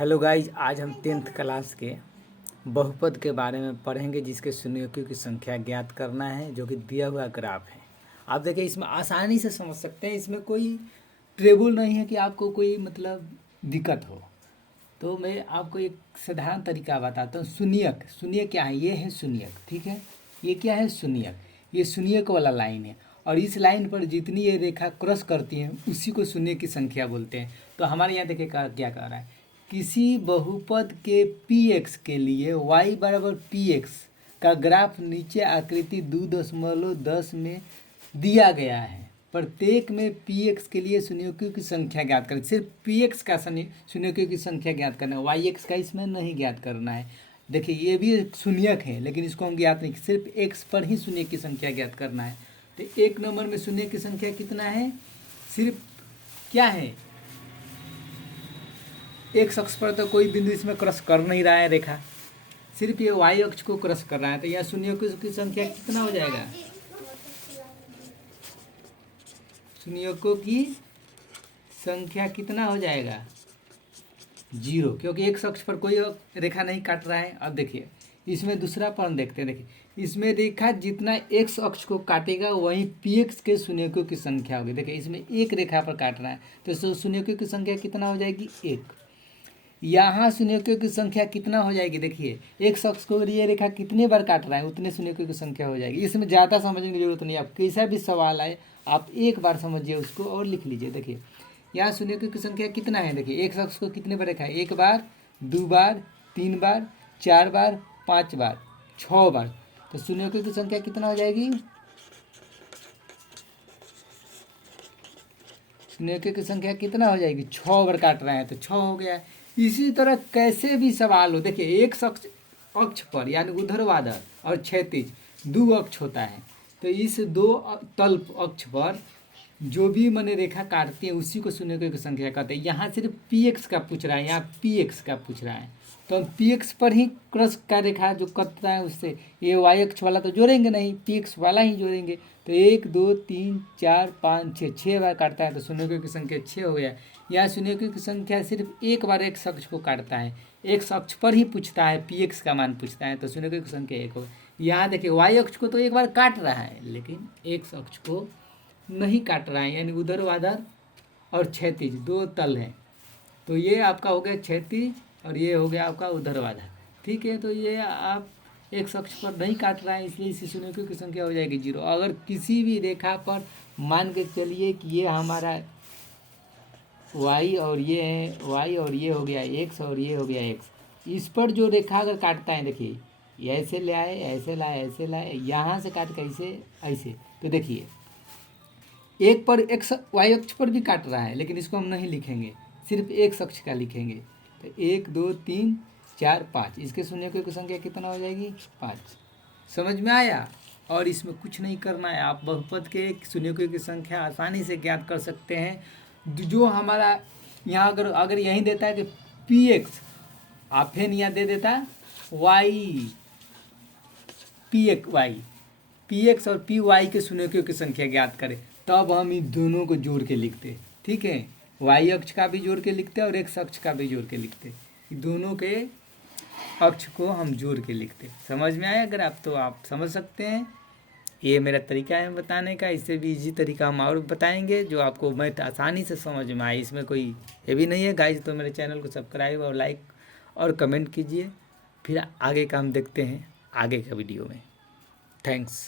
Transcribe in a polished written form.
Hello guys, आज हम 10th class के बहुपद के बारे में पढ़ेंगे जिसके शून्यकों की संख्या ज्ञात करना है, जो कि दिया हुआ ग्राफ है। आप देखिए, इसमें आसानी से समझ सकते हैं। इसमें कोई ट्रेबल नहीं है कि आपको कोई दिक्कत हो। तो मैं आपको एक साधारण तरीका बताता हूँ। शून्यक क्या है? ये है शून्यक, ठीक है। ये क्या है? शून्यक। ये शून्यक वाला लाइन है और इस लाइन पर जितनी ये रेखा क्रॉस करती है उसी को शून्य की संख्या बोलते हैं। तो हमारे यहाँ देखिए क्या कह रहा है, किसी बहुपद के px के लिए y बराबर px का ग्राफ नीचे आकृति 2.10 में दिया गया है। प्रत्येक में px के लिए शून्यकों की संख्या ज्ञात करें। सिर्फ px का शून्यकों की संख्या ज्ञात करना है, yx का इसमें नहीं ज्ञात करना है। देखिए, ये भी शून्यक है लेकिन इसको हम ज्ञात नहीं, सिर्फ x पर ही शून्य की संख्या ज्ञात करना है। तो एक नंबर में शून्य की संख्या कितना है? सिर्फ क्या है, एक अक्ष पर तो कोई बिंदु इसमें क्रॉस कर नहीं रहा है रेखा, सिर्फ ये y अक्ष को क्रॉस कर रहा है। तो यह शून्यकों की संख्या कितना हो जाएगा? शून्यकों की संख्या कितना हो जाएगा? 0, क्योंकि एक अक्ष पर कोई रेखा नहीं काट रहा है। अब देखिए, इसमें दूसरा पॉइंट देखते हैं। देखिए, इसमें रेखा जितना x अक्ष को काटेगा वहीं px के शून्यकों की संख्या होगी। देखिए, इसमें एक रेखा पर काट रहा है तो शून्यकों की संख्या कितना हो जाएगी? 1। यहाँ शून्यकों की संख्या कितना हो जाएगी? देखिए, एक अक्ष को ये रेखा कितने बार काट रहा है उतने शून्यकों की संख्या हो जाएगी। इसमें ज़्यादा समझने की जरूरत नहीं है। आप कैसा भी सवाल आए आप एक बार समझिए उसको और लिख लीजिए। देखिए, यहाँ शून्यकों की संख्या कितना है? देखिए, एक अक्ष को कितने बार रेखा है? 1 बार, 2 बार, 3 बार, 4 बार, 5 बार, 6 बार। तो शून्यकों की संख्या कितना हो जाएगी? शून्यकों की संख्या कितना हो जाएगी? 6 बार काट रहे हैं तो 6 हो गया। इसी तरह कैसे भी सवाल हो, देखिए, एक अक्ष पर यानी ऊर्ध्वाधर और क्षैतिज 2 अक्ष होता है। तो इस 2 तल अक्ष पर जो भी मैंने रेखा काटती है उसी को शून्यकों की संख्या कहते हैं। यहाँ सिर्फ px का पूछ रहा है, यहाँ px का पूछ रहा है तो हम px पर ही क्रॉस का रेखा जो कटता है उससे ये y अक्ष वाला तो जोड़ेंगे नहीं, px वाला ही जोड़ेंगे। तो 1 2 3 4 5 6 बार काटता है तो शून्यकों की संख्या 6 हो गया। यहाँ शून्यकों की संख्या सिर्फ एक बार एक अक्ष को काटता है, एक अक्ष पर ही पूछता है, px का मान पूछता है तो शून्यकों की संख्या 1 हो। यहाँ देखिए, y अक्ष को तो एक बार काट रहा है लेकिन एक अक्ष को नहीं काट रहा है, यानी ऊर्ध्वाधर और क्षैतिज 2 तल हैं। तो ये आपका हो गया क्षैतिज और ये हो गया आपका ऊर्ध्वाधर, ठीक है। तो ये आप एक अक्ष पर नहीं काट रहा है इसलिए इसी शून्यकों की संख्या हो जाएगी 0। अगर किसी भी रेखा पर मान के चलिए कि ये हमारा y और ये है y और ये हो गया x और ये हो गया x, इस पर जो रेखा अगर काटता है, देखिए, ऐसे ले आए, ऐसे लाए, ऐसे लाए, यहाँ से काट कैसे ऐसे, तो देखिए एक पर x y अक्ष पर भी काट रहा है लेकिन इसको हम नहीं लिखेंगे, सिर्फ x अक्ष का लिखेंगे। तो 1 2 3 4 5, इसके शून्यकों की संख्या कितना हो जाएगी? 5। समझ में आया? और इसमें कुछ नहीं करना है, आप बहुपद के शून्यकों की संख्या आसानी से ज्ञात कर सकते हैं। जो हमारा यहाँ अगर यहीं देता है कि px, आप फिर यहाँ दे देता y px और py के शून्यकों की संख्या ज्ञात करें, तब हम इन दोनों को जोड़ के लिखते, ठीक है। y अक्ष का भी जोड़ के लिखते और x अक्ष का भी जोड़ के लिखते, दोनों के अक्ष को हम जोड़ के लिखते। समझ में आया? अगर आप तो आप समझ सकते हैं। ये मेरा तरीका है बताने का। इससे भी इजी तरीका हम और बताएंगे जो आपको मैथ आसानी से समझ में आए। इसमें कोई ये भी नहीं है गाइज। तो मेरे चैनल को सब्सक्राइब और लाइक और कमेंट कीजिए। फिर आगे का हम देखते हैं आगे का वीडियो में। थैंक्स।